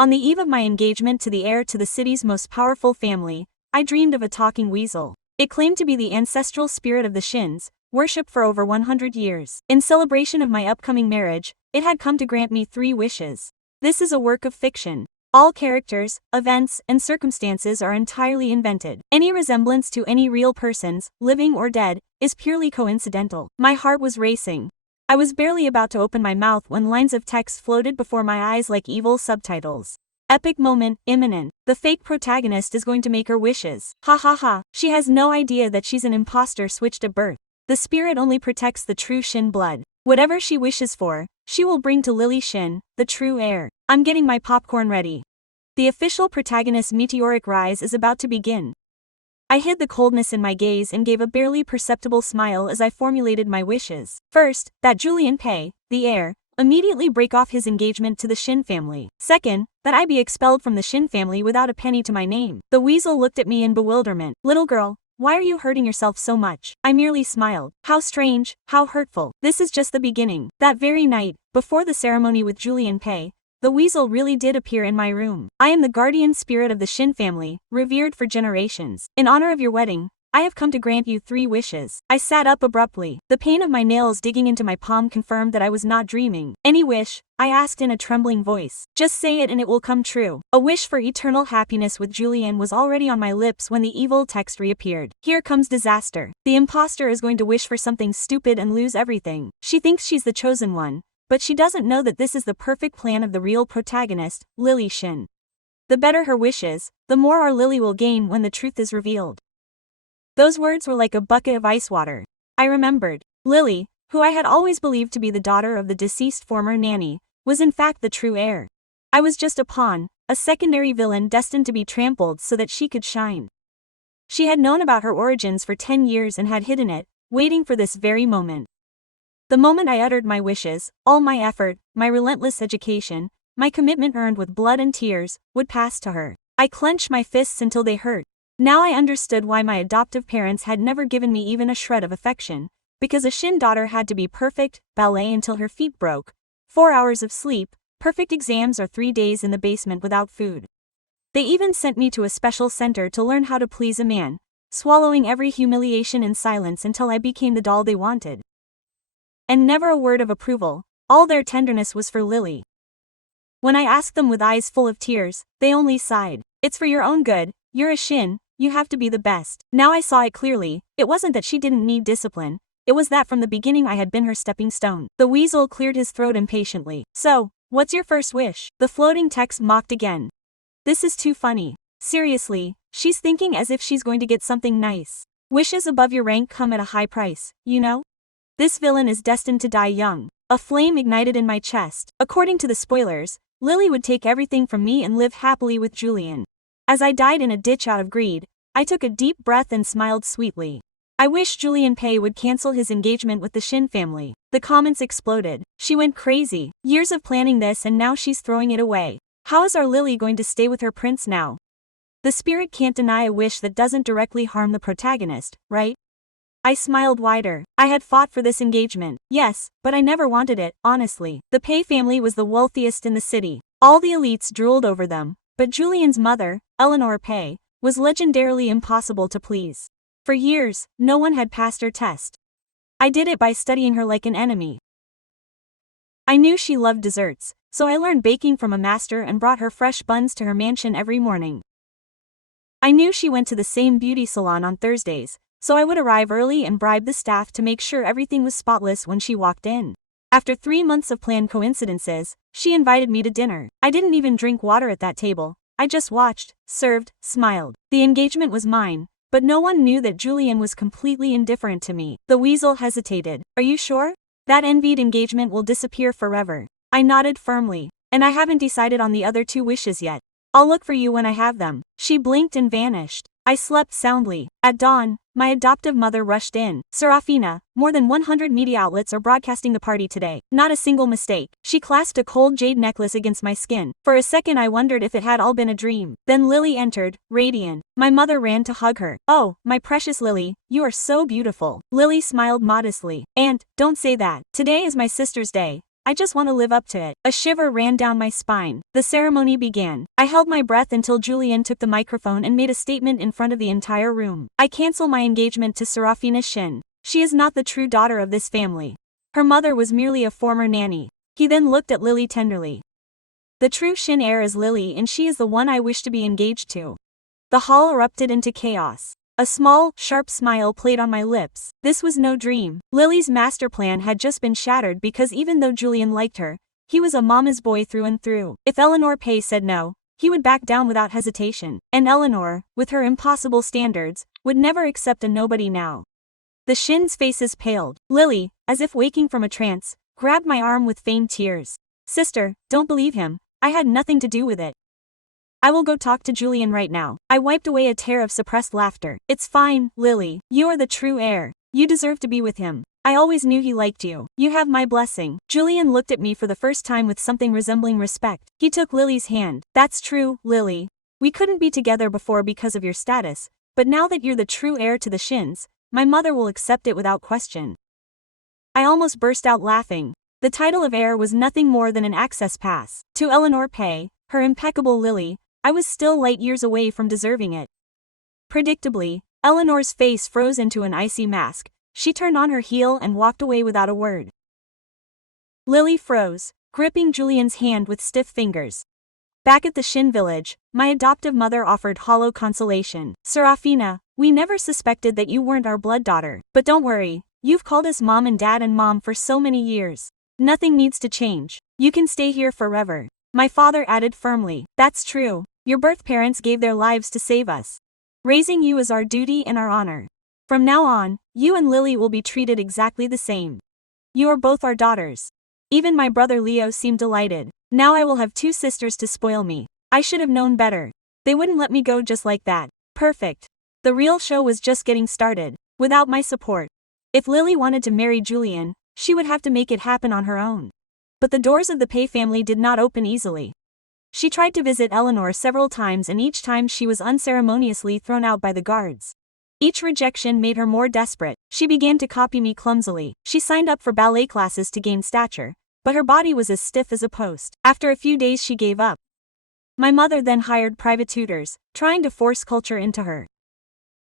On the eve of my engagement to the heir to the city's most powerful family, I dreamed of a talking weasel. It claimed to be the ancestral spirit of the Shins, worshipped for over 100 years. In celebration of my upcoming marriage, it had come to grant me 3 wishes. This is a work of fiction. All characters, events, and circumstances are entirely invented. Any resemblance to any real persons, living or dead, is purely coincidental. My heart was racing. I was barely about to open my mouth when lines of text floated before my eyes like evil subtitles. Epic moment, imminent. The fake protagonist is going to make her wishes. Ha ha ha. She has no idea that she's an imposter switched at birth. The spirit only protects the true Shin blood. Whatever she wishes for, she will bring to Lily Shin, the true heir. I'm getting my popcorn ready. The official protagonist's meteoric rise is about to begin. I hid the coldness in my gaze and gave a barely perceptible smile as I formulated my wishes. First, that Julian Pei, the heir, immediately break off his engagement to the Shin family. Second, that I be expelled from the Shin family without a penny to my name. The weasel looked at me in bewilderment. Little girl, why are you hurting yourself so much? I merely smiled. How strange, how hurtful. This is just the beginning. That very night, before the ceremony with Julian Pei, the weasel really did appear in my room. I am the guardian spirit of the Shin family, revered for generations. In honor of your wedding, I have come to grant you 3 wishes. I sat up abruptly. The pain of my nails digging into my palm confirmed that I was not dreaming. Any wish? I asked in a trembling voice. Just say it and it will come true. A wish for eternal happiness with Julian was already on my lips when the evil text reappeared. Here comes disaster. The imposter is going to wish for something stupid and lose everything. She thinks she's the chosen one, but she doesn't know that this is the perfect plan of the real protagonist, Lily Shin. The better her wishes, the more our Lily will gain when the truth is revealed. Those words were like a bucket of ice water. I remembered. Lily, who I had always believed to be the daughter of the deceased former nanny, was in fact the true heir. I was just a pawn, a secondary villain destined to be trampled so that she could shine. She had known about her origins for 10 years and had hidden it, waiting for this very moment. The moment I uttered my wishes, all my effort, my relentless education, my commitment earned with blood and tears, would pass to her. I clenched my fists until they hurt. Now I understood why my adoptive parents had never given me even a shred of affection, because a Shin daughter had to be perfect, ballet until her feet broke, 4 hours of sleep, perfect exams or 3 days in the basement without food. They even sent me to a special center to learn how to please a man, swallowing every humiliation in silence until I became the doll they wanted. And never a word of approval, all their tenderness was for Lily. When I asked them with eyes full of tears, they only sighed. It's for your own good, you're a Shin, you have to be the best. Now I saw it clearly, it wasn't that she didn't need discipline, it was that from the beginning I had been her stepping stone. The weasel cleared his throat impatiently. So, what's your first wish? The floating text mocked again. This is too funny. Seriously, she's thinking as if she's going to get something nice. Wishes above your rank come at a high price, you know? This villain is destined to die young. A flame ignited in my chest. According to the spoilers, Lily would take everything from me and live happily with Julian. As I died in a ditch out of greed, I took a deep breath and smiled sweetly. I wish Julian Pei would cancel his engagement with the Shin family. The comments exploded. She went crazy. Years of planning this and now she's throwing it away. How is our Lily going to stay with her prince now? The spirit can't deny a wish that doesn't directly harm the protagonist, right? I smiled wider. I had fought for this engagement. Yes, but I never wanted it, honestly. The Pei family was the wealthiest in the city. All the elites drooled over them. But Julian's mother, Eleanor Pei, was legendarily impossible to please. For years, no one had passed her test. I did it by studying her like an enemy. I knew she loved desserts, so I learned baking from a master and brought her fresh buns to her mansion every morning. I knew she went to the same beauty salon on Thursdays, so I would arrive early and bribe the staff to make sure everything was spotless when she walked in. After 3 months of planned coincidences, she invited me to dinner. I didn't even drink water at that table. I just watched, served, smiled. The engagement was mine, but no one knew that Julian was completely indifferent to me. The weasel hesitated. Are you sure? That envied engagement will disappear forever. I nodded firmly. And I haven't decided on the other 2 wishes yet. I'll look for you when I have them. She blinked and vanished. I slept soundly. At dawn, my adoptive mother rushed in. Serafina, more than 100 media outlets are broadcasting the party today. Not a single mistake. She clasped a cold jade necklace against my skin. For a second I wondered if it had all been a dream. Then Lily entered, radiant. My mother ran to hug her. Oh, my precious Lily, you are so beautiful. Lily smiled modestly. Aunt, don't say that. Today is my sister's day. I just want to live up to it. A shiver ran down my spine. The ceremony began. I held my breath until Julian took the microphone and made a statement in front of the entire room. I cancel my engagement to Serafina Shin. She is not the true daughter of this family. Her mother was merely a former nanny. He then looked at Lily tenderly. The true Shin heir is Lily, and she is the one I wish to be engaged to. The hall erupted into chaos. A small, sharp smile played on my lips. This was no dream. Lily's master plan had just been shattered because even though Julian liked her, he was a mama's boy through and through. If Eleanor Pay said no, he would back down without hesitation. And Eleanor, with her impossible standards, would never accept a nobody now. The Shin's faces paled. Lily, as if waking from a trance, grabbed my arm with feigned tears. Sister, don't believe him. I had nothing to do with it. I will go talk to Julian right now. I wiped away a tear of suppressed laughter. It's fine, Lily. You are the true heir. You deserve to be with him. I always knew he liked you. You have my blessing. Julian looked at me for the first time with something resembling respect. He took Lily's hand. That's true, Lily. We couldn't be together before because of your status, but now that you're the true heir to the Shins, my mother will accept it without question. I almost burst out laughing. The title of heir was nothing more than an access pass. To Eleanor Pay, her impeccable Lily, I was still light years away from deserving it. Predictably, Eleanor's face froze into an icy mask. She turned on her heel and walked away without a word. Lily froze, gripping Julian's hand with stiff fingers. Back at the Shin village, my adoptive mother offered hollow consolation. Serafina, we never suspected that you weren't our blood daughter. But don't worry, you've called us mom and dad and mom for so many years. Nothing needs to change. You can stay here forever. My father added firmly. That's true. Your birth parents gave their lives to save us. Raising you is our duty and our honor. From now on, you and Lily will be treated exactly the same. You are both our daughters. Even my brother Leo seemed delighted. Now I will have two sisters to spoil me. I should have known better. They wouldn't let me go just like that. Perfect. The real show was just getting started, without my support. If Lily wanted to marry Julian, she would have to make it happen on her own. But the doors of the Pay family did not open easily. She tried to visit Eleanor several times, and each time she was unceremoniously thrown out by the guards. Each rejection made her more desperate. She began to copy me clumsily. She signed up for ballet classes to gain stature, but her body was as stiff as a post. After a few days she gave up. My mother then hired private tutors, trying to force culture into her.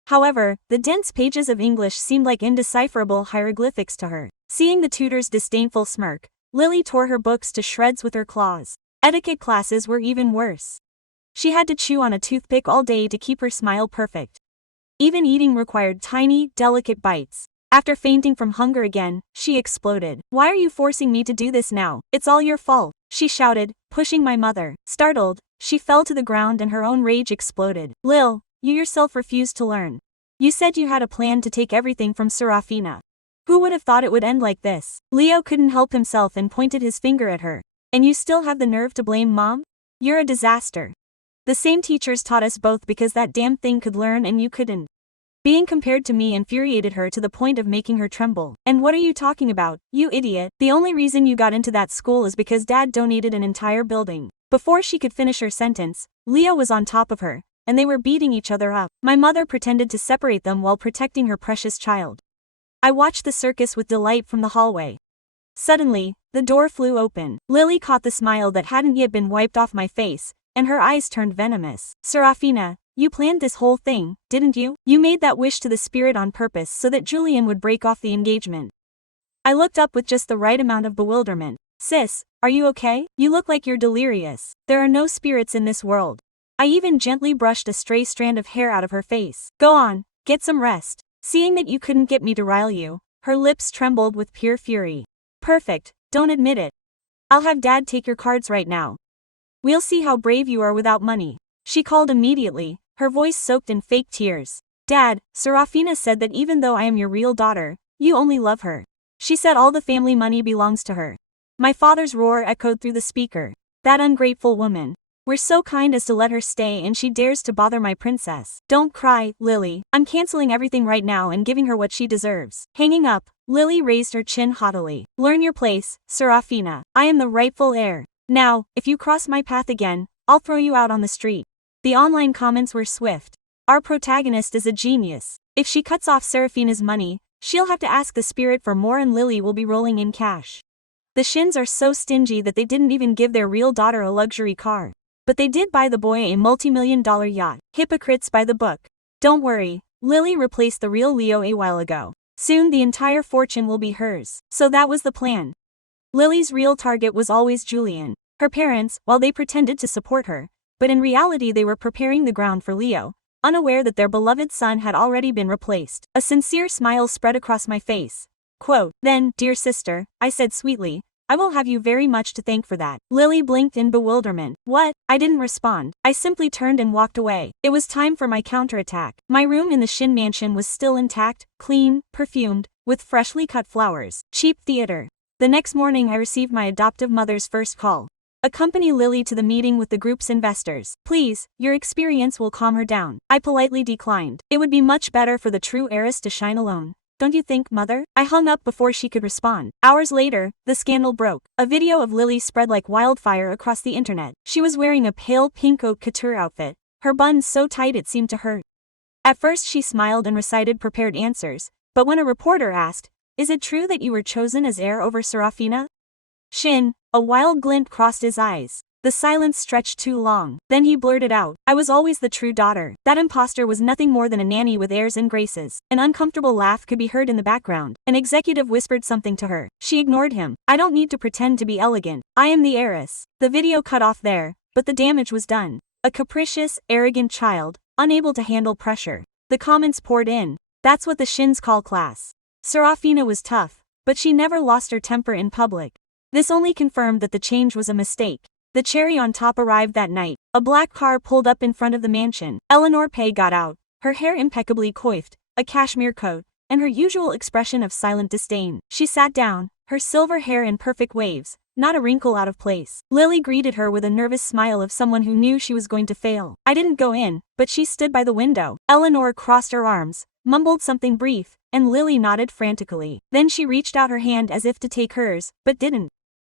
However, the dense pages of English seemed like indecipherable hieroglyphics to her. Seeing the tutor's disdainful smirk, Lily tore her books to shreds with her claws. Etiquette classes were even worse. She had to chew on a toothpick all day to keep her smile perfect. Even eating required tiny, delicate bites. After fainting from hunger again, she exploded. Why are you forcing me to do this now? It's all your fault, she shouted, pushing my mother. Startled, she fell to the ground and her own rage exploded. Lil, you yourself refused to learn. You said you had a plan to take everything from Serafina. Who would have thought it would end like this? Leo couldn't help himself and pointed his finger at her. And you still have the nerve to blame mom? You're a disaster. The same teachers taught us both because that damn thing could learn and you couldn't. Being compared to me infuriated her to the point of making her tremble. And what are you talking about, you idiot? The only reason you got into that school is because dad donated an entire building. Before she could finish her sentence, Leo was on top of her, and they were beating each other up. My mother pretended to separate them while protecting her precious child. I watched the circus with delight from the hallway. Suddenly, the door flew open. Lily caught the smile that hadn't yet been wiped off my face, and her eyes turned venomous. Serafina, you planned this whole thing, didn't you? You made that wish to the spirit on purpose so that Julian would break off the engagement. I looked up with just the right amount of bewilderment. Sis, are you okay? You look like you're delirious. There are no spirits in this world. I even gently brushed a stray strand of hair out of her face. Go on, get some rest. Seeing that you couldn't get me to rile you, her lips trembled with pure fury. Perfect, don't admit it. I'll have dad take your cards right now. We'll see how brave you are without money. She called immediately, her voice soaked in fake tears. Dad, Serafina said that even though I am your real daughter, you only love her. She said all the family money belongs to her. My father's roar echoed through the speaker. That ungrateful woman. We're so kind as to let her stay and she dares to bother my princess. Don't cry, Lily. I'm canceling everything right now and giving her what she deserves. Hanging up, Lily raised her chin haughtily. Learn your place, Serafina. I am the rightful heir. Now, if you cross my path again, I'll throw you out on the street. The online comments were swift. Our protagonist is a genius. If she cuts off Serafina's money, she'll have to ask the spirit for more and Lily will be rolling in cash. The Shins are so stingy that they didn't even give their real daughter a luxury car. But they did buy the boy a multi-million-dollar yacht. Hypocrites by the book. Don't worry, Lily replaced the real Leo a while ago. Soon the entire fortune will be hers. So that was the plan. Lily's real target was always Julian. Her parents, while they pretended to support her, but in reality they were preparing the ground for Leo, unaware that their beloved son had already been replaced. A sincere smile spread across my face. Quote, "Then, dear sister," I said sweetly, "I will have you very much to thank for that." Lily blinked in bewilderment. What? I didn't respond. I simply turned and walked away. It was time for my counterattack. My room in the Shin mansion was still intact, clean, perfumed, with freshly cut flowers. Cheap theater. The next morning I received my adoptive mother's first call. Accompany Lily to the meeting with the group's investors. Please, your experience will calm her down. I politely declined. It would be much better for the true heiress to shine alone. Don't you think, mother? I hung up before she could respond. Hours later, the scandal broke. A video of Lily spread like wildfire across the internet. She was wearing a pale pink haute couture outfit, her buns so tight it seemed to hurt. At first she smiled and recited prepared answers, but when a reporter asked, "Is it true that you were chosen as heir over Serafina?" Shin, a wild glint crossed his eyes. The silence stretched too long. Then he blurted out, "I was always the true daughter." That imposter was nothing more than a nanny with airs and graces. An uncomfortable laugh could be heard in the background. An executive whispered something to her. She ignored him. "I don't need to pretend to be elegant. I am the heiress." The video cut off there, but the damage was done. A capricious, arrogant child, unable to handle pressure. The comments poured in. That's what the Shins call class. Serafina was tough, but she never lost her temper in public. This only confirmed that the change was a mistake. The cherry on top arrived that night. A black car pulled up in front of the mansion. Eleanor Pay got out, her hair impeccably coiffed, a cashmere coat, and her usual expression of silent disdain. She sat down, her silver hair in perfect waves, not a wrinkle out of place. Lily greeted her with a nervous smile of someone who knew she was going to fail. I didn't go in, but she stood by the window. Eleanor crossed her arms, mumbled something brief, and Lily nodded frantically. Then she reached out her hand as if to take hers, but didn't.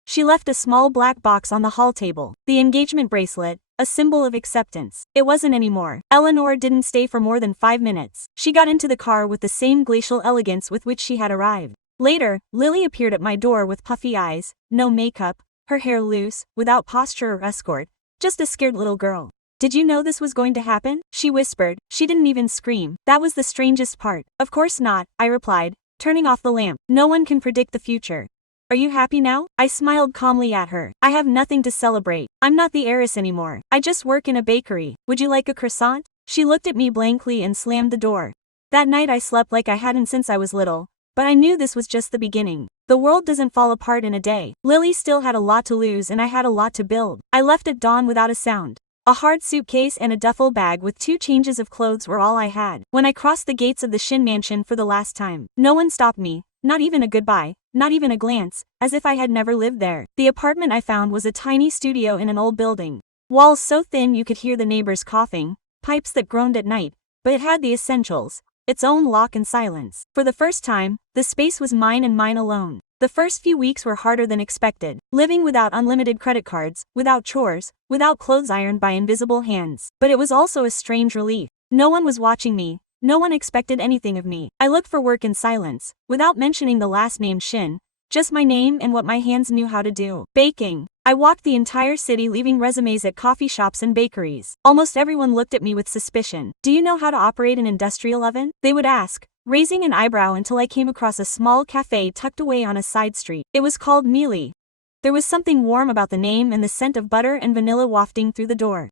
She left a small black box on the hall table. The engagement bracelet, a symbol of acceptance. It wasn't anymore. Eleanor didn't stay for more than 5 minutes. She got into the car with the same glacial elegance with which she had arrived. Later, Lily appeared at my door with puffy eyes, no makeup, her hair loose, without posture or escort, just a scared little girl. "Did you know this was going to happen?" she whispered. She didn't even scream. That was the strangest part. "Of course not," I replied, turning off the lamp. "No one can predict the future." "Are you happy now?" I smiled calmly at her. "I have nothing to celebrate. I'm not the heiress anymore. I just work in a bakery. Would you like a croissant?" She looked at me blankly and slammed the door. That night I slept like I hadn't since I was little, but I knew this was just the beginning. The world doesn't fall apart in a day. Lily still had a lot to lose and I had a lot to build. I left at dawn without a sound. A hard suitcase and a duffel bag with 2 changes of clothes were all I had. When I crossed the gates of the Shin mansion for the last time, no one stopped me, not even a goodbye. Not even a glance, as if I had never lived there. The apartment I found was a tiny studio in an old building. Walls so thin you could hear the neighbors coughing, pipes that groaned at night, but it had the essentials, its own lock and silence. For the first time, the space was mine and mine alone. The first few weeks were harder than expected, living without unlimited credit cards, without chores, without clothes ironed by invisible hands. But it was also a strange relief. No one was watching me. No one expected anything of me. I looked for work in silence, without mentioning the last name Shin, just my name and what my hands knew how to do. Baking. I walked the entire city leaving resumes at coffee shops and bakeries. Almost everyone looked at me with suspicion. "Do you know how to operate an industrial oven?" they would ask, raising an eyebrow until I came across a small cafe tucked away on a side street. It was called Mealy. There was something warm about the name and the scent of butter and vanilla wafting through the door.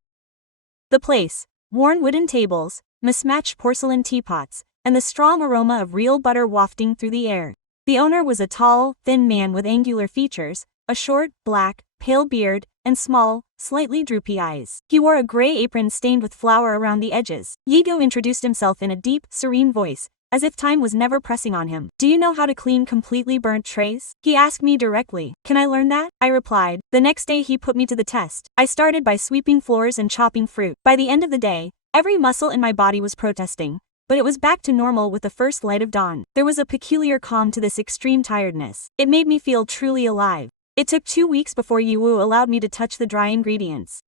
The place, worn wooden tables, mismatched porcelain teapots, and the strong aroma of real butter wafting through the air. The owner was a tall, thin man with angular features, a short, black, pale beard, and small, slightly droopy eyes. He wore a gray apron stained with flour around the edges. Yigo introduced himself in a deep, serene voice, as if time was never pressing on him. "Do you know how to clean completely burnt trays?" he asked me directly. "Can I learn that?" I replied. The next day he put me to the test. I started by sweeping floors and chopping fruit. By the end of the day, every muscle in my body was protesting, but it was back to normal with the first light of dawn. There was a peculiar calm to this extreme tiredness. It made me feel truly alive. It took 2 weeks before Yiwu allowed me to touch the dry ingredients.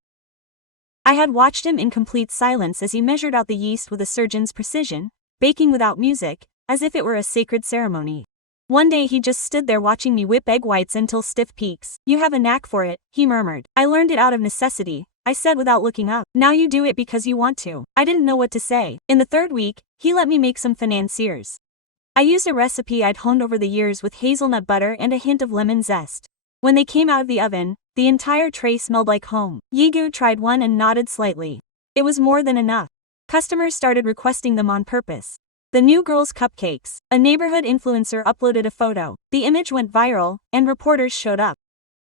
I had watched him in complete silence as he measured out the yeast with a surgeon's precision, baking without music, as if it were a sacred ceremony. One day he just stood there watching me whip egg whites until stiff peaks. "You have a knack for it," he murmured. "I learned it out of necessity," I said without looking up. "Now you do it because you want to." I didn't know what to say. In the third week, he let me make some financiers. I used a recipe I'd honed over the years with hazelnut butter and a hint of lemon zest. When they came out of the oven, the entire tray smelled like home. Yigu tried one and nodded slightly. It was more than enough. Customers started requesting them on purpose. The new girl's cupcakes. A neighborhood influencer uploaded a photo. The image went viral, and reporters showed up.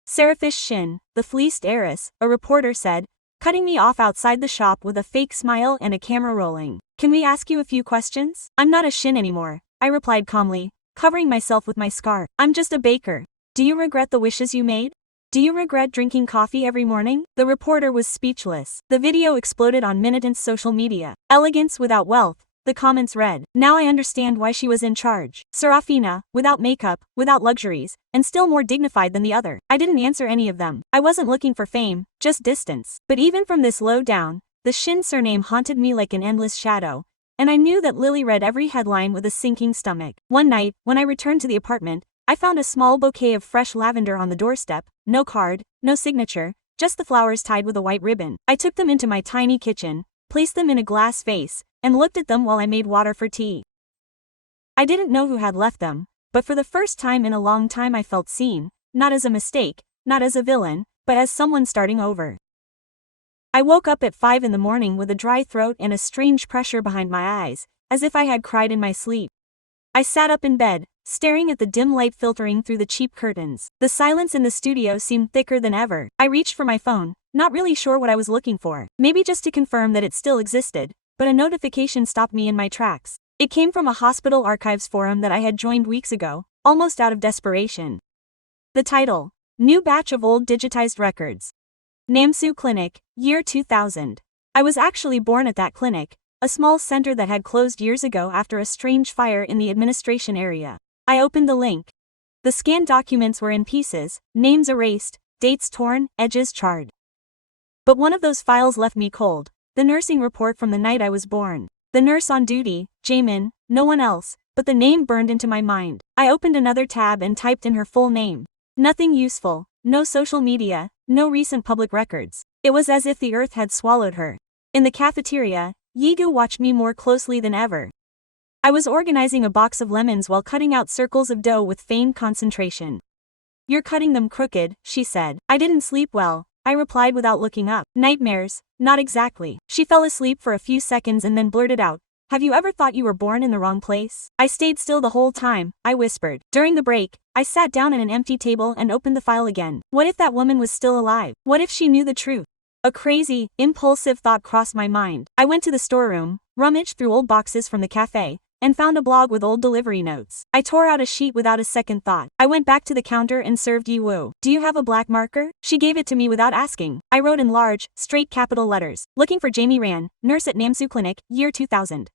"Serafish Shin, the fleeced heiress," a reporter said, cutting me off outside the shop with a fake smile and a camera rolling. "Can we ask you a few questions?" "I'm not a Shin anymore," I replied calmly, covering myself with my scarf. "I'm just a baker." "Do you regret the wishes you made? Do you regret drinking coffee every morning?" The reporter was speechless. The video exploded on Minitant's social media. "Elegance without wealth," the comments read. Now I understand why she was in charge. Serafina, without makeup, without luxuries, and still more dignified than the other. I didn't answer any of them. I wasn't looking for fame, just distance. But even from this low down, the Shin surname haunted me like an endless shadow, and I knew that Lily read every headline with a sinking stomach. One night, when I returned to the apartment, I found a small bouquet of fresh lavender on the doorstep, no card, no signature, just the flowers tied with a white ribbon. I took them into my tiny kitchen, placed them in a glass vase, and looked at them while I made water for tea. I didn't know who had left them, but for the first time in a long time I felt seen, not as a mistake, not as a villain, but as someone starting over. I woke up at 5 in the morning with a dry throat and a strange pressure behind my eyes, as if I had cried in my sleep. I sat up in bed, staring at the dim light filtering through the cheap curtains. The silence in the studio seemed thicker than ever. I reached for my phone, not really sure what I was looking for, maybe just to confirm that it still existed, but a notification stopped me in my tracks. It came from a hospital archives forum that I had joined weeks ago, almost out of desperation. The title: New Batch of Old Digitized Records. Namsu Clinic, year 2000. I was actually born at that clinic, a small center that had closed years ago after a strange fire in the administration area. I opened the link. The scanned documents were in pieces, names erased, dates torn, edges charred. But one of those files left me cold, the nursing report from the night I was born. The nurse on duty, Jamin, no one else, but the name burned into my mind. I opened another tab and typed in her full name. Nothing useful, no social media, no recent public records. It was as if the earth had swallowed her. In the cafeteria, Yigu watched me more closely than ever. I was organizing a box of lemons while cutting out circles of dough with feigned concentration. "You're cutting them crooked," she said. I didn't sleep well, I replied without looking up. "Nightmares, not exactly." She fell asleep for a few seconds and then blurted out, "Have you ever thought you were born in the wrong place?" I stayed still the whole time, I whispered. During the break, I sat down at an empty table and opened the file again. What if that woman was still alive? What if she knew the truth? A crazy, impulsive thought crossed my mind. I went to the storeroom, rummaged through old boxes from the cafe, and found a blog with old delivery notes. I tore out a sheet without a second thought. I went back to the counter and served Yi Wu. "Do you have a black marker?" She gave it to me without asking. I wrote in large, straight capital letters, "Looking for Jamie Ran, nurse at Namsu Clinic, year 2000.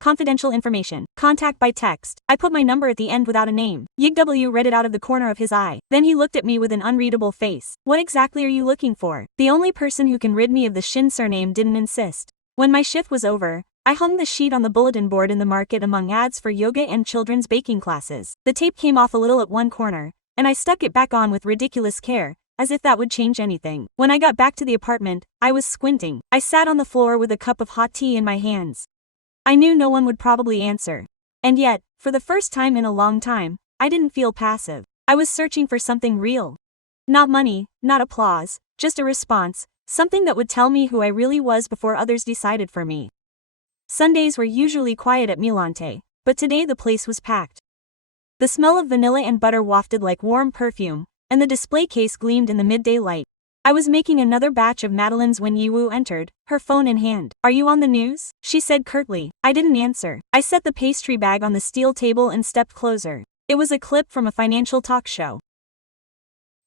Confidential information. Contact by text." I put my number at the end without a name. Yigw read it out of the corner of his eye. Then he looked at me with an unreadable face. "What exactly are you looking for?" The only person who can rid me of the Shin surname didn't insist. When my shift was over, I hung the sheet on the bulletin board in the market among ads for yoga and children's baking classes. The tape came off a little at one corner, and I stuck it back on with ridiculous care, as if that would change anything. When I got back to the apartment, I was squinting. I sat on the floor with a cup of hot tea in my hands. I knew no one would probably answer. And yet, for the first time in a long time, I didn't feel passive. I was searching for something real. Not money, not applause, just a response, something that would tell me who I really was before others decided for me. Sundays were usually quiet at Milante, but today the place was packed. The smell of vanilla and butter wafted like warm perfume, and the display case gleamed in the midday light. I was making another batch of madeleines when Yiwu entered, her phone in hand. "Are you on the news?" she said curtly. I didn't answer. I set the pastry bag on the steel table and stepped closer. It was a clip from a financial talk show.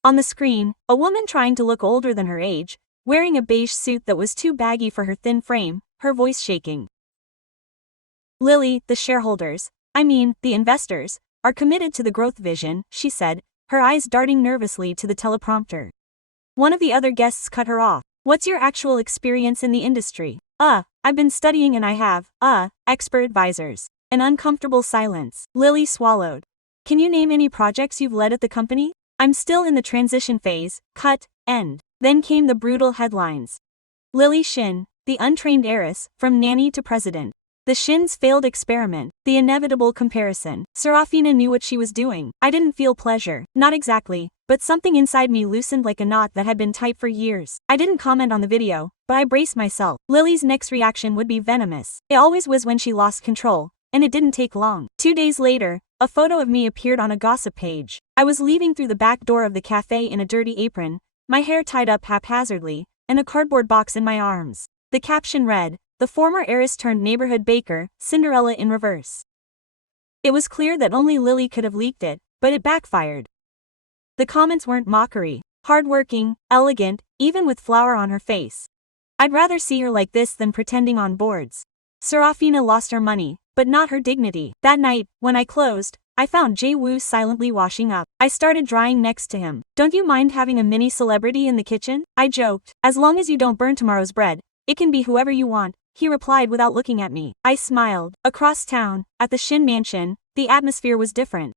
On the screen, a woman trying to look older than her age, wearing a beige suit that was too baggy for her thin frame, her voice shaking. "Lily, the shareholders, the investors, are committed to the growth vision," she said, her eyes darting nervously to the teleprompter. One of the other guests cut her off. "What's your actual experience in the industry?" I've been studying and I have, expert advisors." An uncomfortable silence. Lily swallowed. Can you name any projects you've led at the company? I'm still in the transition phase, cut, end. Then came the brutal headlines. Lily Shin, the untrained heiress, from nanny to president. The Shin's failed experiment, the inevitable comparison. Serafina knew what she was doing. I didn't feel pleasure, not exactly, but something inside me loosened like a knot that had been tight for years. I didn't comment on the video, but I braced myself. Lily's next reaction would be venomous. It always was when she lost control, and it didn't take long. 2 days later, a photo of me appeared on a gossip page. I was leaving through the back door of the cafe in a dirty apron, my hair tied up haphazardly, and a cardboard box in my arms. The caption read, "The former heiress turned neighborhood baker, Cinderella in reverse." It was clear that only Lily could have leaked it, but it backfired. The comments weren't mockery. Hardworking, elegant, even with flour on her face. I'd rather see her like this than pretending on boards. Serafina lost her money, but not her dignity. That night, when I closed, I found Jay Woo silently washing up. I started drying next to him. "Don't you mind having a mini celebrity in the kitchen?" I joked. "As long as you don't burn tomorrow's bread, it can be whoever you want," he replied without looking at me. I smiled. Across town, at the Shin mansion, the atmosphere was different.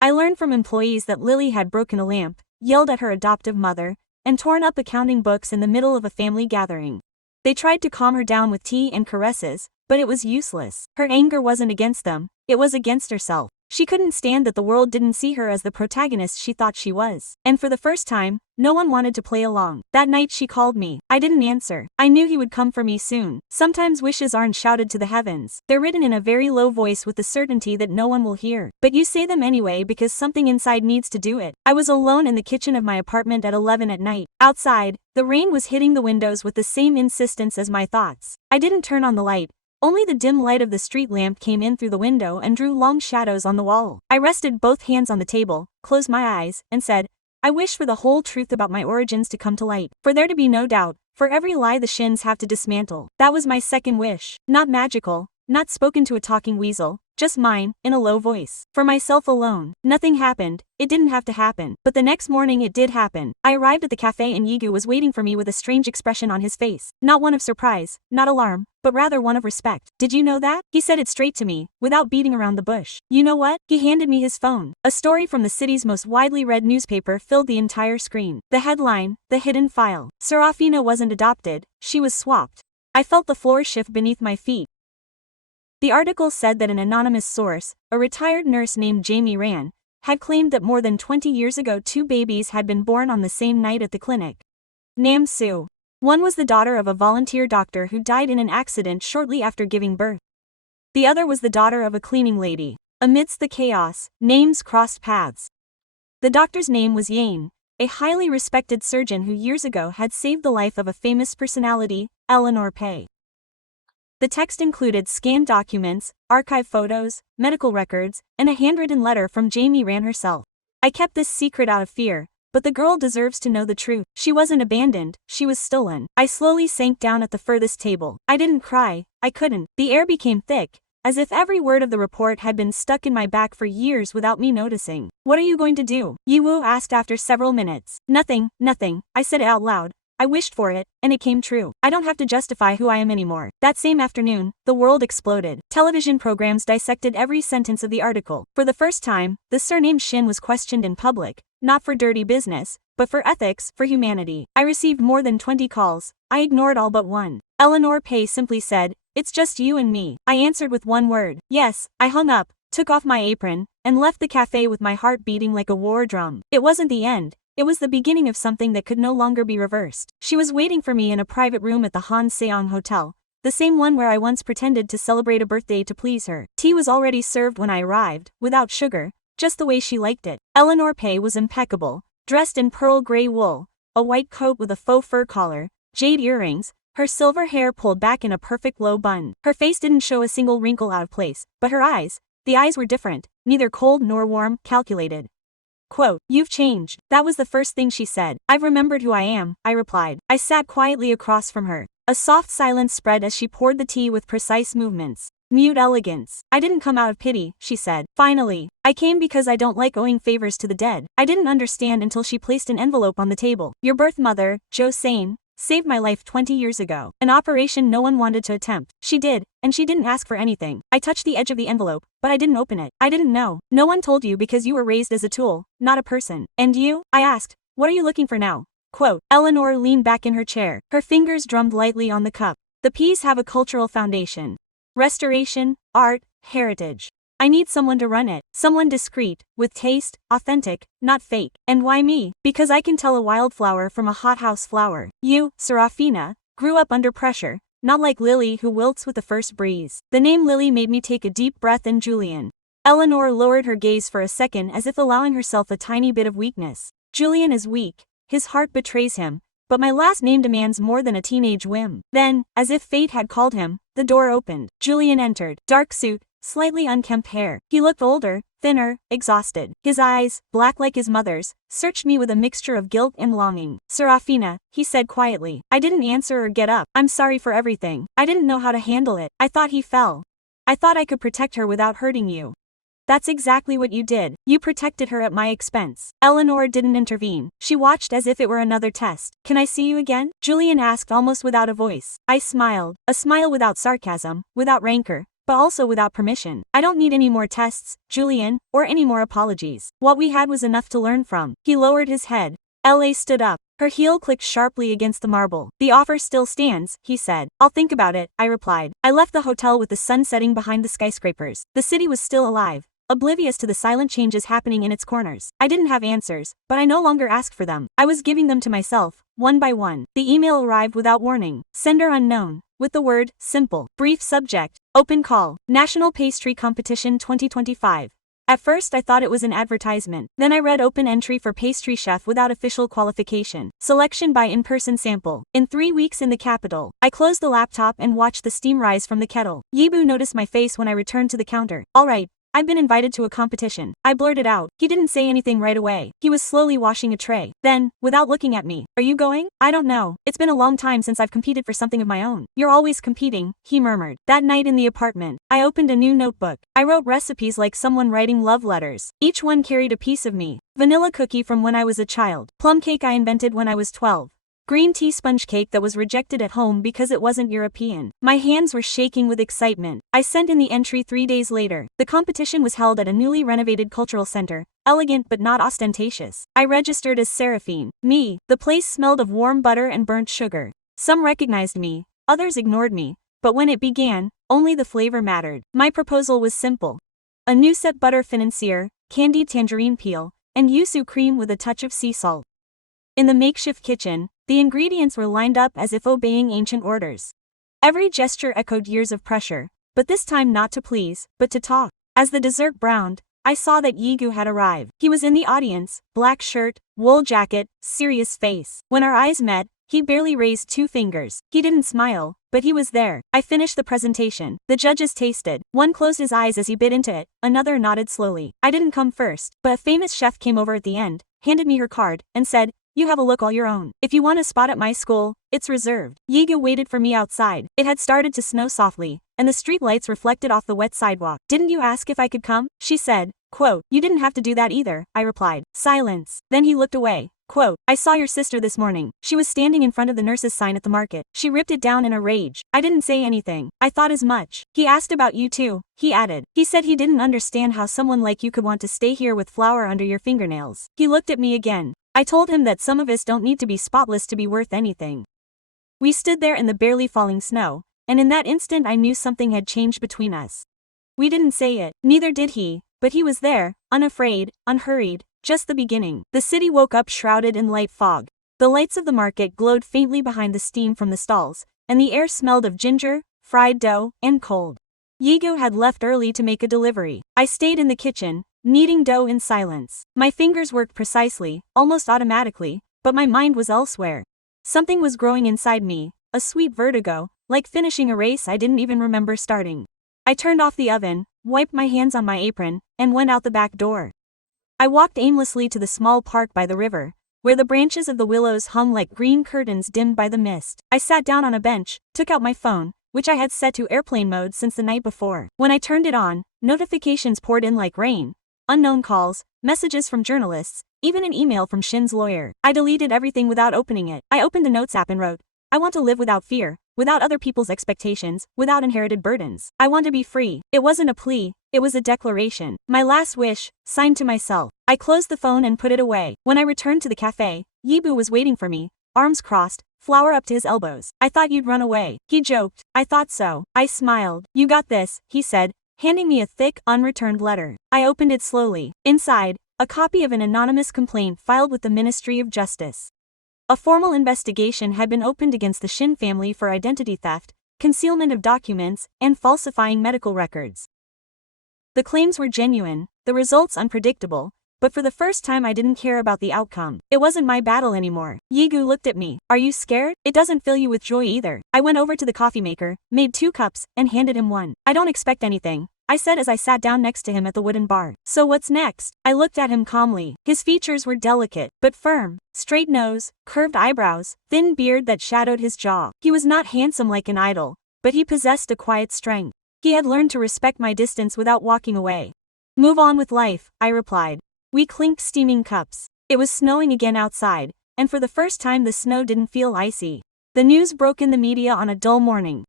I learned from employees that Lily had broken a lamp, yelled at her adoptive mother, and torn up accounting books in the middle of a family gathering. They tried to calm her down with tea and caresses, but it was useless. Her anger wasn't against them, it was against herself. She couldn't stand that the world didn't see her as the protagonist she thought she was. And for the first time, no one wanted to play along. That night she called me. I didn't answer. I knew he would come for me soon. Sometimes wishes aren't shouted to the heavens. They're written in a very low voice with the certainty that no one will hear. But you say them anyway because something inside needs to do it. I was alone in the kitchen of my apartment at 11 at night. Outside, the rain was hitting the windows with the same insistence as my thoughts. I didn't turn on the light. Only the dim light of the street lamp came in through the window and drew long shadows on the wall. I rested both hands on the table, closed my eyes, and said, "I wish for the whole truth about my origins to come to light. For there to be no doubt, for every lie the Shins have to dismantle." That was my second wish. Not magical, not spoken to a talking weasel, just mine, in a low voice. For myself alone. Nothing happened. It didn't have to happen. But the next morning it did happen. I arrived at the cafe and Yigu was waiting for me with a strange expression on his face. Not one of surprise, not alarm, but rather one of respect. "Did you know that?" He said it straight to me, without beating around the bush. "You know what?" He handed me his phone. A story from the city's most widely read newspaper filled the entire screen. The headline, "The Hidden File." Serafina wasn't adopted, she was swapped. I felt the floor shift beneath my feet. The article said that an anonymous source, a retired nurse named Jamie Ran, had claimed that more than 20 years ago 2 babies had been born on the same night at the clinic. Nam Soo. One was the daughter of a volunteer doctor who died in an accident shortly after giving birth. The other was the daughter of a cleaning lady. Amidst the chaos, names crossed paths. The doctor's name was Yane, a highly respected surgeon who years ago had saved the life of a famous personality, Eleanor Pei. The text included scanned documents, archive photos, medical records, and a handwritten letter from Jamie Ran herself. I kept this secret out of fear, but the girl deserves to know the truth. She wasn't abandoned, she was stolen. I slowly sank down at the furthest table. I didn't cry, I couldn't. The air became thick, as if every word of the report had been stuck in my back for years without me noticing. "What are you going to do?" Yiwu asked after several minutes. Nothing, I said it out loud. I wished for it, and it came true. I don't have to justify who I am anymore. That same afternoon, the world exploded. Television programs dissected every sentence of the article. For the first time, the surname Shin was questioned in public, not for dirty business, but for ethics, for humanity. I received more than 20 calls. I ignored all but one. Eleanor Pei simply said, "It's just you and me." I answered with one word, "Yes." I hung up, took off my apron, and left the cafe with my heart beating like a war drum. It wasn't the end. It was the beginning of something that could no longer be reversed. She was waiting for me in a private room at the Han Seong Hotel, the same one where I once pretended to celebrate a birthday to please her. Tea was already served when I arrived, without sugar, just the way she liked it. Eleanor Pei was impeccable, dressed in pearl gray wool, a white coat with a faux fur collar, jade earrings, her silver hair pulled back in a perfect low bun. Her face didn't show a single wrinkle out of place, but her eyes, the eyes were different, neither cold nor warm, calculated. Quote, "You've changed." That was the first thing she said. "I've remembered who I am," I replied. I sat quietly across from her. A soft silence spread as she poured the tea with precise movements. "Mute elegance." "I didn't come out of pity," she said. "Finally. I came because I don't like owing favors to the dead." I didn't understand until she placed an envelope on the table. "Your birth mother, Jo Sane, saved my life 20 years ago. An operation no one wanted to attempt. She did, and she didn't ask for anything. I touched the edge of the envelope, but I didn't open it. I didn't know. No one told you because you were raised as a tool, not a person. And you? I asked. What are you looking for now? Quote. Eleanor leaned back in her chair. Her fingers drummed lightly on the cup. The P's have a cultural foundation. Restoration, art, heritage. I need someone to run it, someone discreet, with taste, authentic, not fake. And why me? Because I can tell a wildflower from a hothouse flower. You, Serafina, grew up under pressure, not like Lily who wilts with the first breeze. The name Lily made me take a deep breath in. Julian. Eleanor lowered her gaze for a second as if allowing herself a tiny bit of weakness. Julian is weak, his heart betrays him, but my last name demands more than a teenage whim. Then, as if fate had called him, the door opened. Julian entered, dark suit, slightly unkempt hair. He looked older, thinner, exhausted. His eyes, black like his mother's, searched me with a mixture of guilt and longing. Serafina, he said quietly. I didn't answer or get up. I'm sorry for everything. I didn't know how to handle it. I thought he fell. I thought I could protect her without hurting you. That's exactly what you did. You protected her at my expense. Eleanor didn't intervene. She watched as if it were another test. Can I see you again? Julian asked almost without a voice. I smiled. A smile without sarcasm, without rancor, but also without permission. I don't need any more tests, Julian, or any more apologies. What we had was enough to learn from. He lowered his head. L.A. stood up. Her heel clicked sharply against the marble. The offer still stands, he said. I'll think about it, I replied. I left the hotel with the sun setting behind the skyscrapers. The city was still alive, oblivious to the silent changes happening in its corners. I didn't have answers, but I no longer asked for them. I was giving them to myself, one by one. The email arrived without warning. Sender unknown, with the word, simple. Brief subject, open call, National Pastry Competition 2025. At first I thought it was an advertisement. Then I read open entry for pastry chef without official qualification. Selection by in-person sample. In 3 weeks in the capital. I closed the laptop and watched the steam rise from the kettle. Yibu noticed my face when I returned to the counter. All right. I've been invited to a competition. I blurted out. He didn't say anything right away. He was slowly washing a tray. Then, without looking at me, are you going? I don't know. It's been a long time since I've competed for something of my own. You're always competing, he murmured. That night in the apartment, I opened a new notebook. I wrote recipes like someone writing love letters. Each one carried a piece of me. Vanilla cookie from when I was a child. Plum cake I invented when I was 12. Green tea sponge cake that was rejected at home because it wasn't European. My hands were shaking with excitement. I sent in the entry 3 days later. The competition was held at a newly renovated cultural center, elegant but not ostentatious. I registered as Seraphine. Me. The place smelled of warm butter and burnt sugar. Some recognized me, others ignored me, but when it began, only the flavor mattered. My proposal was simple. A Nouset butter financier, candied tangerine peel, and yuzu cream with a touch of sea salt. In the makeshift kitchen, the ingredients were lined up as if obeying ancient orders. Every gesture echoed years of pressure, but this time not to please, but to talk. As the dessert browned, I saw that Yigu had arrived. He was in the audience, black shirt, wool jacket, serious face. When our eyes met, he barely raised 2 fingers. He didn't smile, but he was there. I finished the presentation. The judges tasted. One closed his eyes as he bit into it, another nodded slowly. I didn't come first, but a famous chef came over at the end, handed me her card, and said, you have a look all your own. If you want a spot at my school, it's reserved. Yigu waited for me outside. It had started to snow softly, and the street lights reflected off the wet sidewalk. Didn't you ask if I could come? She said. Quote, you didn't have to do that either, I replied. Silence. Then he looked away. Quote, I saw your sister this morning. She was standing in front of the nurse's sign at the market. She ripped it down in a rage. I didn't say anything. I thought as much. He asked about you too, he added. He said he didn't understand how someone like you could want to stay here with flour under your fingernails. He looked at me again. I told him that some of us don't need to be spotless to be worth anything. We stood there in the barely falling snow, and in that instant I knew something had changed between us. We didn't say it, neither did he, but he was there, unafraid, unhurried, just the beginning. The city woke up shrouded in light fog. The lights of the market glowed faintly behind the steam from the stalls, and the air smelled of ginger, fried dough, and cold. Yigu had left early to make a delivery. I stayed in the kitchen, kneading dough in silence. My fingers worked precisely, almost automatically, but my mind was elsewhere. Something was growing inside me, a sweet vertigo, like finishing a race I didn't even remember starting. I turned off the oven, wiped my hands on my apron, and went out the back door. I walked aimlessly to the small park by the river, where the branches of the willows hung like green curtains dimmed by the mist. I sat down on a bench, took out my phone, which I had set to airplane mode since the night before. When I turned it on, notifications poured in like rain. Unknown calls, messages from journalists, even an email from Shin's lawyer. I deleted everything without opening it. I opened the Notes app and wrote, I want to live without fear, without other people's expectations, without inherited burdens. I want to be free. It wasn't a plea, it was a declaration. My last wish, signed to myself. I closed the phone and put it away. When I returned to the cafe, Yibu was waiting for me, arms crossed, flower up to his elbows. I thought you'd run away. He joked. I thought so. I smiled. You got this, he said, handing me a thick, unreturned letter. I opened it slowly. Inside, a copy of an anonymous complaint filed with the Ministry of Justice. A formal investigation had been opened against the Shin family for identity theft, concealment of documents, and falsifying medical records. The claims were genuine, the results unpredictable, but for the first time I didn't care about the outcome. It wasn't my battle anymore. Yigu looked at me. Are you scared? It doesn't fill you with joy either. I went over to the coffee maker, made 2 cups, and handed him one. I don't expect anything, I said as I sat down next to him at the wooden bar. So what's next? I looked at him calmly. His features were delicate, but firm. Straight nose, curved eyebrows, thin beard that shadowed his jaw. He was not handsome like an idol, but he possessed a quiet strength. He had learned to respect my distance without walking away. Move on with life, I replied. We clinked steaming cups. It was snowing again outside, and for the first time the snow didn't feel icy. The news broke in the media on a dull morning.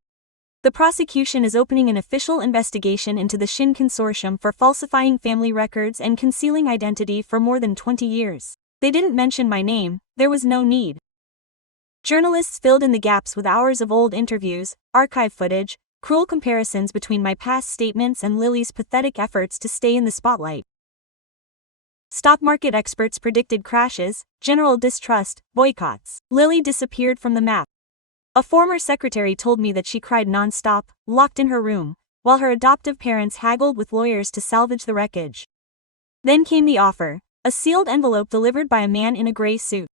The prosecution is opening an official investigation into the Shin Consortium for falsifying family records and concealing identity for more than 20 years. They didn't mention my name, there was no need. Journalists filled in the gaps with hours of old interviews, archive footage, cruel comparisons between my past statements and Lily's pathetic efforts to stay in the spotlight. Stock market experts predicted crashes, general distrust, boycotts. Lily disappeared from the map. A former secretary told me that she cried non-stop, locked in her room, while her adoptive parents haggled with lawyers to salvage the wreckage. Then came the offer, a sealed envelope delivered by a man in a gray suit.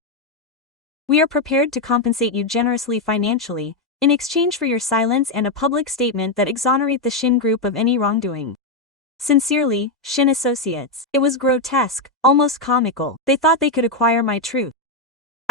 We are prepared to compensate you generously financially, in exchange for your silence and a public statement that exonerate the Shin Group of any wrongdoing. Sincerely, Shin Associates. It was grotesque, almost comical. They thought they could acquire my truth.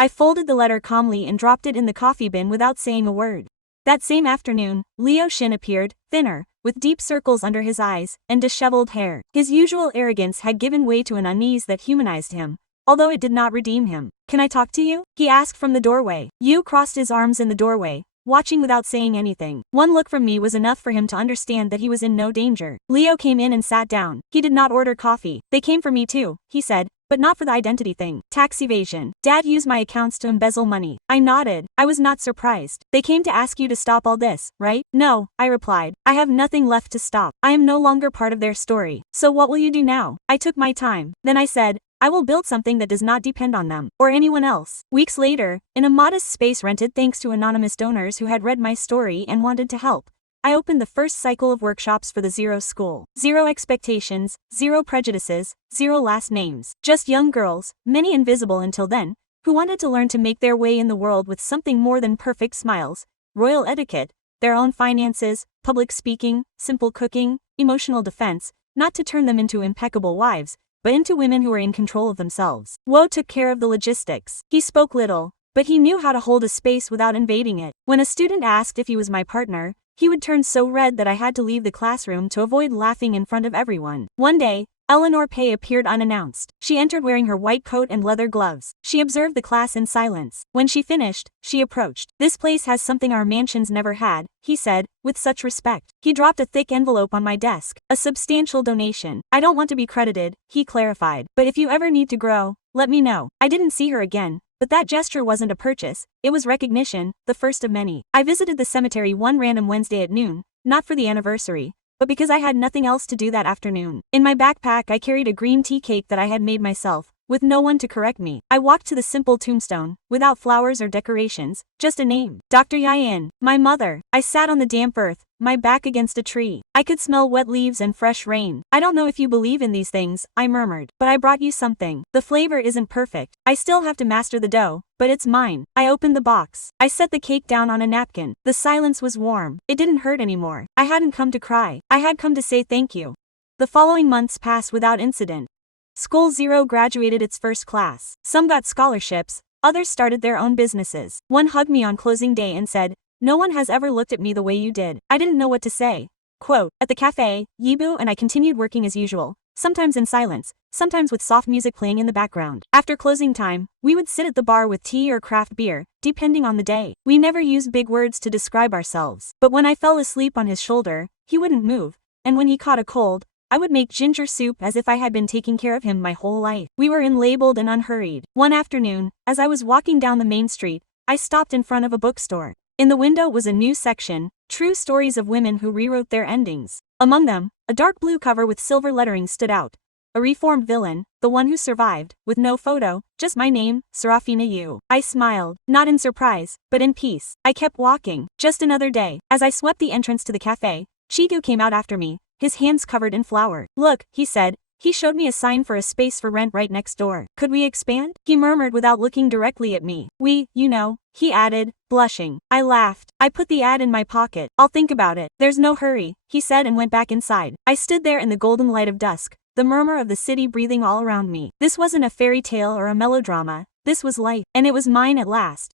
I folded the letter calmly and dropped it in the coffee bin without saying a word. That same afternoon, Leo Shin appeared, thinner, with deep circles under his eyes, and disheveled hair. His usual arrogance had given way to an unease that humanized him, although it did not redeem him. Can I talk to you? He asked from the doorway. Yu crossed his arms in the doorway, watching without saying anything. One look from me was enough for him to understand that he was in no danger. Leo came in and sat down. He did not order coffee. They came for me too, he said, but not for the identity thing. Tax evasion. Dad used my accounts to embezzle money. I nodded. I was not surprised. They came to ask you to stop all this, right? No, I replied. I have nothing left to stop. I am no longer part of their story. So what will you do now? I took my time. Then I said, I will build something that does not depend on them, or anyone else. Weeks later, in a modest space rented thanks to anonymous donors who had read my story and wanted to help, I opened the first cycle of workshops for the Zero School. 0 expectations, 0 prejudices, 0 last names. Just young girls, many invisible until then, who wanted to learn to make their way in the world with something more than perfect smiles, royal etiquette, their own finances, public speaking, simple cooking, emotional defense, not to turn them into impeccable wives, but into women who were in control of themselves. Woe took care of the logistics. He spoke little, but he knew how to hold a space without invading it. When a student asked if he was my partner, he would turn so red that I had to leave the classroom to avoid laughing in front of everyone. One day, Eleanor Pei appeared unannounced. She entered wearing her white coat and leather gloves. She observed the class in silence. When she finished, she approached. This place has something our mansions never had, he said, with such respect. He dropped a thick envelope on my desk. A substantial donation. I don't want to be credited, he clarified. But if you ever need to grow, let me know. I didn't see her again. But that gesture wasn't a purchase, it was recognition, the first of many. I visited the cemetery one random Wednesday at noon, not for the anniversary, but because I had nothing else to do that afternoon. In my backpack I carried a green tea cake that I had made myself, with no one to correct me. I walked to the simple tombstone, without flowers or decorations, just a name. Dr. Yayin, my mother. I sat on the damp earth, my back against a tree. I could smell wet leaves and fresh rain. I don't know if you believe in these things, I murmured, but I brought you something. The flavor isn't perfect. I still have to master the dough, but it's mine. I opened the box. I set the cake down on a napkin. The silence was warm. It didn't hurt anymore. I hadn't come to cry. I had come to say thank you. The following months passed without incident. School Zero graduated its first class. Some got scholarships, others started their own businesses. One hugged me on closing day and said, "No one has ever looked at me the way you did." I didn't know what to say. Quote, at the cafe, Yibu and I continued working as usual, sometimes in silence, sometimes with soft music playing in the background. After closing time, we would sit at the bar with tea or craft beer, depending on the day. We never used big words to describe ourselves. But when I fell asleep on his shoulder, he wouldn't move, and when he caught a cold, I would make ginger soup as if I had been taking care of him my whole life. We were unlabeled and unhurried. One afternoon, as I was walking down the main street, I stopped in front of a bookstore. In the window was a new section, True Stories of Women Who Rewrote Their Endings. Among them, a dark blue cover with silver lettering stood out. A reformed villain, the one who survived, with no photo, just my name, Serafina Yu. I smiled, not in surprise, but in peace. I kept walking. Just another day. As I swept the entrance to the cafe, Chigu came out after me, his hands covered in flour. Look, he said. He showed me a sign for a space for rent right next door. Could we expand? He murmured without looking directly at me. He added, blushing. I laughed. I put the ad in my pocket. I'll think about it. There's no hurry, he said and went back inside. I stood there in the golden light of dusk, the murmur of the city breathing all around me. This wasn't a fairy tale or a melodrama. This was life, and it was mine at last.